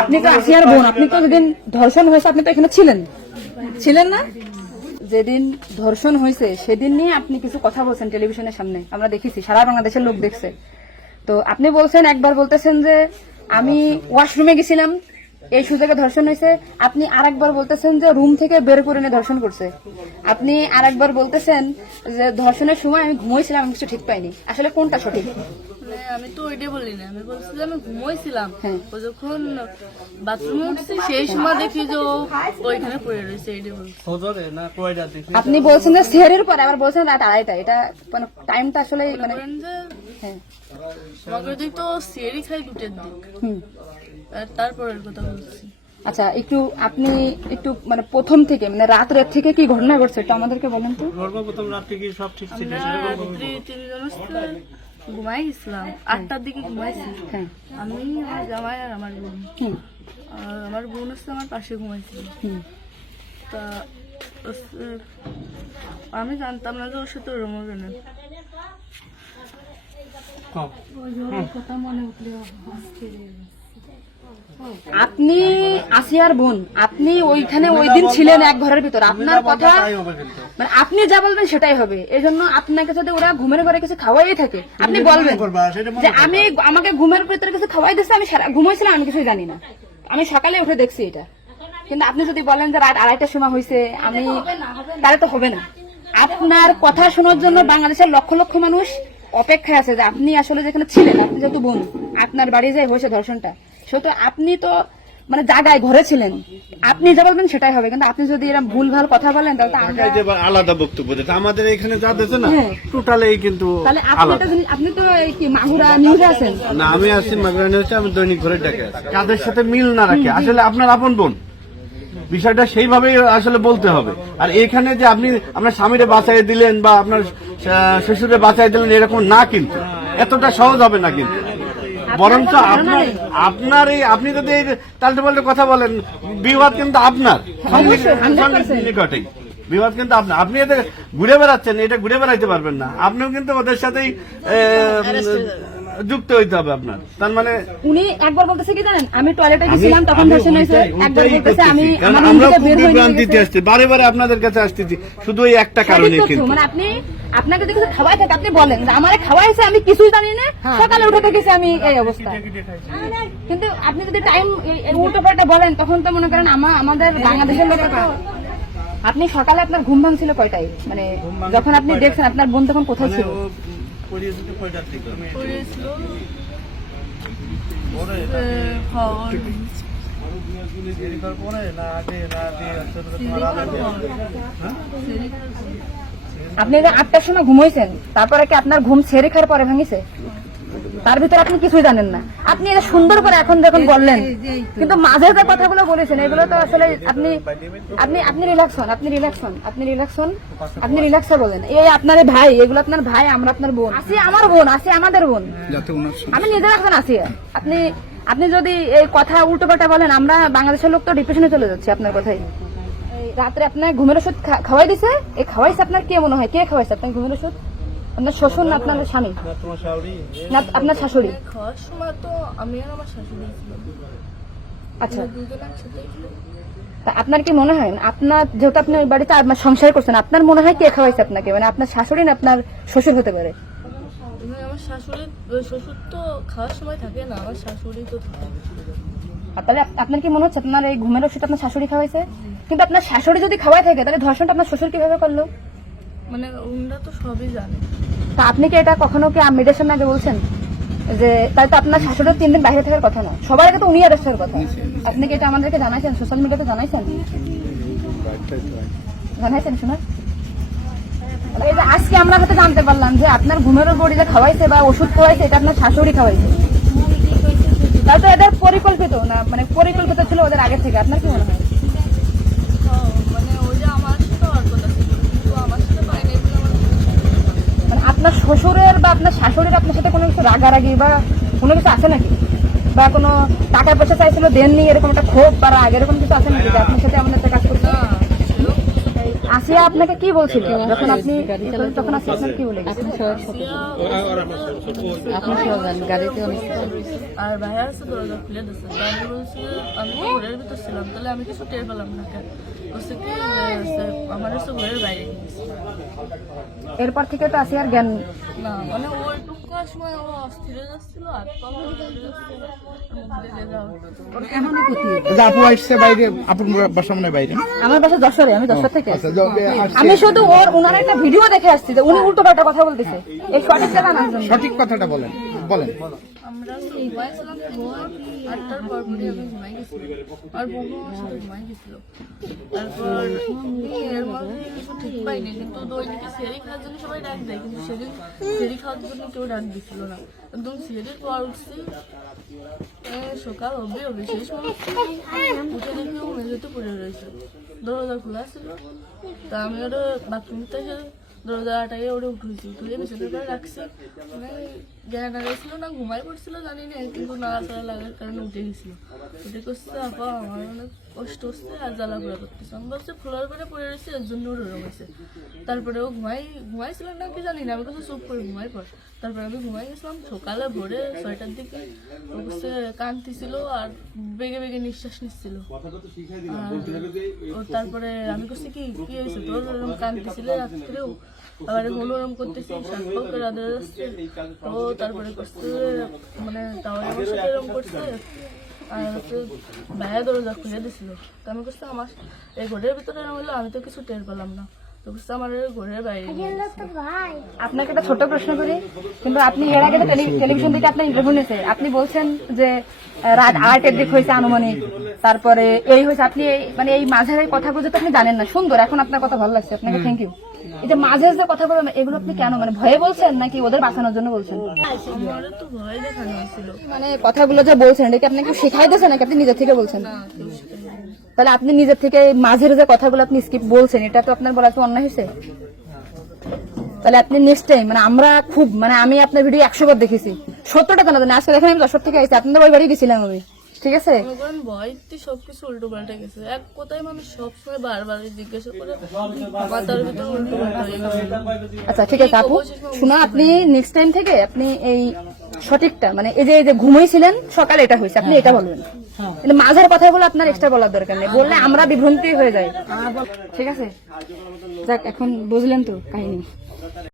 আপনি তো আসিয়ার বোন, আপনি তো যেদিন ধর্ষণ হয়েছে আপনি তো এখানে ছিলেন না? যেদিন ধর্ষণ হয়েছে সেদিন নিয়ে আপনি কিছু কথা বলছেন টেলিভিশনের সামনে, আমরা দেখেছি, সারা বাংলাদেশের লোক দেখছে। তো আপনি বলছেন, একবার বলতেছেন যে আমি ওয়াশরুমে গেছিলাম এই সুযোগে ধর্ষণ হয়েছে, আপনি আরেকবার বলতেছেন যে রুম থেকে বের করে নিয়ে ধর্ষণ করছে, আপনি আরেকবার বলতেছেন যে ধর্ষণের সময় আমি ঘুমোইছিলাম, আমি কিছু ঠিক পাইনি। আসলে কোনটা সঠিক? আমি তো ওইটাই বলি না, আমি বলছি আমি ঘুমোইছিলাম, ও যখন বাথরুমে উঠছি সেই সময় দেখি যে ও ওইখানে পড়ে রয়েছে, এইটাই বলছি। আপনি বলছেন যে সেহরির পরে, আবার বলছেন রাত 2:30, এটা মানে টাইমটা আসলে মানে হ্যাঁ আমাকে দিক তো সিয়ারি খাই 2টার দিক, তারপরের কথা বলছি। আচ্ছা, আপনি একটু মানে প্রথম থেকে মানে রাত থেকে কি ঘটনা ঘটছে একটু আমাদেরকে বলেন তো। প্রথম রাত থেকে সব ঠিক ছিল, তিনজন ঘুমাই গেছিলাম, 8টার দিকে ঘুমাইছি। আমি, আমার জামাই আর আমার বোন, আমার বোন হচ্ছে আমার পাশে ঘুমাইছিল। তা আমি জানতাম না যে ওর সাথে ওরম হবে না। আপনি আসিয়ার বোন, আপনি ওইখানে ওই দিন ছিলেন এক ঘরের ভিতর, আপনার কথা মানে আপনি যা বলবেন সেটাই হবে। এই জন্য আপনাকে যদি ওরা ঘুমের ঘরে কিছু খাওয়াই থাকে আপনি বলবেন যে আমাকে ঘুমের ভিতরে কিছু খাওয়াই দিচ্ছে, আমি ঘুমাইছিলাম, আমি কিছুই জানি না, আমি সকালে উঠে দেখছি এটা। কিন্তু আপনি যদি বলেন যে রাত 2:30টার সময় হয়েছে, আমি তাহলে তো হবে না। আপনার কথা শোনার জন্য বাংলাদেশের লক্ষ লক্ষ মানুষ অপেক্ষায় আছে যে আপনি আসলে যেখানে ছিলেন, আপনি যেহেতু বোন, আপনার বাড়ি যে হয়েছে ধর্ষণটা, সেহেতু আপনি তো মানে জায়গায় ঘরে ছিলেন, আপনি যা বলবেন সেটাই হবে। কিন্তু আপনি যদি এরকম ভুলভাল কথা বলেন তাহলে তো আমরা আলাদা বক্তব্য দিতে, আমাদের এখানে যা দিচ্ছে না টোটালি কিন্তু তাহলে আপনি তো এই কি মাগুরা নিউজে আছেন না, আমি আছি মাগুরা নিউজে, আমি দৈনিক ঘরে ডাকে আছি। কাদের সাথে মিল না রাখে আসলে আপনার আপন বোন, বিষয়টা সেইভাবেই আসলে বলতে হবে। আর এখানে যে আপনি আপনার স্বামীরে বাঁচাই দিলেন বা আপনার শ্বশুরে বাঁচাই দিলেন এরকম না, কিন্তু এতটা সহজ হবে না। কিন্তু বরঞ্চ আপনার এই আপনি যদি এই তাল্টে পাল্টে কথা বলেন, বিবাদ কিন্তু আপনার নিকটেই, বিবাদ কিন্তু আপনার। আপনি এদের ঘুরে বেড়াচ্ছেন, এটা ঘুরে বেড়াইতে পারবেন না, আপনিও কিন্তু ওদের সাথেই যুক্ত হইতে হবে আপনার। তার মানে উনি একবার বলতেছে কি জানেন, আমি টয়লেটে গেছিলাম তখন ধর্ষণ হয়েছে, একবার বলতেছে আমি আমার রুম আমরা থেকে বের হয়ে বিভ্রান্তিতে আসছি, বারে বারে আপনাদের কাছে আসতেছি শুধু এই একটা কারণে। কিন্তু মানে আপনাকে যদি কিছু খাওয়াই থাকে আপনি বলেন যে আমারে খাওয়াইছে, আমি কিছুই জানি না, সকালে উঠে দেখেছি আমি এই অবস্থা। কিন্তু আপনি যদি টাইম উল্টো পাল্টা বলেন তখন তো মনে করেন আমাদের বাংলাদেশের লোকের, আপনি সকালে আপনার ঘুম ভাঙছিল কয়টায়, মানে যখন আপনি দেখছেন আপনার বোন তখন কোথায় ছিল? আপনি 8টার সময় ঘুমাইছেন, তারপরে কি আপনার ঘুম ছেড়ে খাওয়ার পরে ভাঙিছে? তার ভিতরে আপনি কিছুই জানেন না। আপনি এটা সুন্দর করে এখন যখন বললেন, কিন্তু মাঝে যে কথাগুলো বলেছেন এগুলো তো আসলে আপনি রিল্যাক্স হন, আপনি রিল্যাক্সে বলেন। এই আপনার ভাই, এগুলো আপনার ভাই, আমরা আপনার বোন, আসি আমার বোন, আসি আমাদের বোন, আমি নিজের এখন আসি। আপনি যদি এই কথা উল্টো পাল্টা বলেন, আমরা বাংলাদেশের লোক তো ডিপ্রেশনে চলে যাচ্ছে আপনার কথাই। রাত্রে আপনার ঘুমের ওষুধ খাওয়াই দিছে, এই খাওয়াইছে আপনার কে মনে হয়, কে খাওয়াইছে আপনার ঘুমের ওষুধ? আপনার শ্বশুর না আপনার স্বামী না আপনার শাশুড়ি? খাওয়ার সময় তো আমি আর আমার শাশুড়ি ছিলাম। আচ্ছা, দুজন একসাথে। তা আপনার কি মনে হয়, আপনার যেহেতু আপনি ওই বাড়িতে আপনার সংসার করছেন, আপনার মনে হয় কে খাওয়াইছে আপনাকে, মানে আপনার শাশুড়ি না আপনার শ্বশুর হতে পারে? আমার শাশুড়ি, শ্বশুর তো খাওয়ার সময় থাকে না, আমার শাশুড়ি তো থাকে। তাহলে আপনার কি মনে হচ্ছে আপনার এই ঘুমের ওষুধ আপনার শাশুড়ি খাওয়াইছে? কিন্তু আপনার শাশুড়ি যদি খাওয়াই থাকে তাহলে ধর্ষণটা আপনার শ্বশুর কিভাবে করলো? মানে ওনারা তো সবই জানে। তা আপনি কি এটা কখনো কি মেয়েদের সামনে আগে বলছেন যে তাই তো আপনার শাশুড়ির 3 দিন বাইরে থাকার কথা না, সবার আগে তো উনি অ্যারেস্ট হওয়ার কথা? আপনি কি এটা আমাদেরকে জানাইছেন, সোশ্যাল মিডিয়াতে জানাইছেন শোনা? এই যে আজকে আমরা হয়তো জানতে পারলাম যে আপনার ঘুমের বড়ি যে খাওয়াইছে বা ওষুধ খাওয়াইছে এটা আপনার শাশুড়ি খাওয়াইছে, তাই তো এদের পরিকল্পিত না, মানে পরিকল্পিত ছিল ওদের আগে থেকে। আপনার কি মনে হয়? মানে ওই যে আমার সাথে আর কথা ছিল, কিন্তু আমার সাথে পাই নাই বলে মানে আপনার শ্বশুরের বা আপনার শাশুড়ির আপনার সাথে কোনো কিছু রাগারাগি বা কোনো কিছু আছে নাকি, বা কোনো টাকা পয়সা চাইছিল দেননি, এরকম একটা ক্ষোভ বা রাগ এরকম কিছু আছে নাকি যে আপনার সাথে আমাদের কাজ করতে? আসিয়া আপনাকে কি বলছিল যখন আপনি তখন আসিয়া আপনাকে কি বলে গেছে? আর ভাইয়া আছে দরজা খুলে দিচ্ছে, তা আমি বলছি আমি তো ঘরের ভিতর ছিলাম, তাহলে আমি কিছু টের পেলাম না কেন? বলছে কি আমার হচ্ছে ঘরের বাইরে গেছে। এরপর থেকে তো আসিয়ার জ্ঞান না মানে ওইটুকু সময় ও অস্থির হয়ে যাচ্ছিল, হাত পা ঘুরে যাচ্ছিল, আপু আসছে বাইরে, আপুর বাসা মনে হয় বাইরে। আমার বাসা যশোরে, আমি যশোর থেকে আচ্ছা, আমি শুধু ওনার একটা ভিডিও দেখে আসছি যে উনি উল্টো পাল্টা কথা বলতেছে, এই সঠিক জানা না জন্য। সঠিক কথাটা বলেন বলেন। আমরা ঘুমাইছিলাম, 8টার পর পরে আমি ঘুমাই গেছিলাম, আর বউ আমার সাথে ঘুমাই গেছিল। তারপর এর মধ্যে কিছু ঠিক পাইনি, কিন্তু দৈনিকে সেরি খাওয়ার জন্য সবাই ডাক দেয়, কিন্তু সেদিন সেরি খাওয়ার জন্য কেউ ডাক দিছিল না। একদম সেরির পর উঠছি, সকাল হবে হবে সেই সময় উঠে দেখি ও মেঝেতে পড়ে রয়েছে, দরজা খোলা ছিল। তা আমি ওটা বাথরুমতে এসে দরজাটাকে ওটা উঠেছি, উঠে বিছানার করে রাখছি, মানে জ্ঞান হারাইছিল না ঘুমাই পড়ছিল জানি না, কিন্তু নাড়াচাড়া লাগার কারণে উঠে গেছিল। উঠে করছে আপা আমার অনেক কষ্ট হচ্ছে আর জ্বালা পোড়া করতেছে, আমি ভাবছি ফ্লোর করে পড়ে রয়েছে এর জন্য ওর ওরম হয়েছে। তারপরে ও ঘুমাইছিল না কি জানি না, আমি কাছে চুপ করে ঘুমাই পর। তারপরে আমি ঘুমাই গেছিলাম, সকালে ভোরে 6টার দিকে ও কাছে কাঁদতেছিল আর বেগে বেগে নিঃশ্বাস নিচ্ছিল। ও তারপরে আমি করছি কি কি হয়েছে তোর, ওরকম কাঁদতেছিল রাত্রেও, আবার মনোরম করতেছি, সাক্ষর করে আদর যাচ্ছে। ও তারপরে করছে মানে তাও আমার সাথে এরকম করছে, আর হচ্ছে ভাইয়া দরজা খুলে দিছিল। তো আমি করছি আমার এই ঘরের ভিতরে এরকম হলো, আমি তো কিছু টের পেলাম না, তো করছে আমার ঘরের বাইরে নিয়ে গেছে। আপনাকে একটা ছোট প্রশ্ন করি, কিন্তু আপনি এর আগে টেলিভিশন থেকে আপনার ইন্টারভিউ নিয়েছে, আপনি বলছেন যে রাত 8-এর দিক হয়েছে আনুমানিক, তারপরে এই হয়েছে, আপনি মানে এই মাঝের এই কথাগুলো তো আপনি জানেন না। সুন্দর, এখন আপনার কথা ভালো লাগছে, আপনাকে থ্যাংক ইউ। এই যে মাঝের যে কথা বলেন এগুলো আপনি কেন, মানে ভয়ে বলছেন নাকি ওদের বাঁচানোর জন্য বলছেন? আমার তো ভয় দেখানো হয়েছিল মানে কথাগুলো যে বলছেন এটা কি আপনাকে শেখাই দিয়েছে নাকি আপনি নিজের থেকে বলছেন? না, কেউ শেখায়নি। তাহলে আপনি নিজের থেকে মাঝের যে কথাগুলো আপনি স্কিপ বলছেন, এটা তো আপনার বলা তো অন্যায় হয়েছে। তাহলে আপনি নেক্সট টাইম, মানে আমরা খুব, মানে আমি আপনার ভিডিও 100 বার দেখেছি, 70টা জানা জানি, আজকে দেখেন আমি 10 থেকে আইছি, আপনাদের ওই বাড়ি গেছিলাম আমি, ঠিক আছে? মনে করেন ভয়তে সবকিছু উল্টো পাল্টে গেছে, এক কথায় মানুষ সবসময় বারবার জিজ্ঞাসা করে মাথার ভিতরে উল্টো পাল্টা হয়ে গেছে। আচ্ছা ঠিক আছে আপু, শোনো, আপনি নেক্সট টাইম থেকে আপনি এই সঠিকটা, মানে এই যে ঘুমাইছিলেন সকালে এটা হয়েছে, আপনি এটা বলবেন, কিন্তু মাঝের কথাগুলো আপনার এক্সট্রা বলার দরকার নেই, বললে আমরা বিভ্রান্তি হয়ে যাই, ঠিক আছে? যাক, এখন বুঝলেন তো কাহিনী।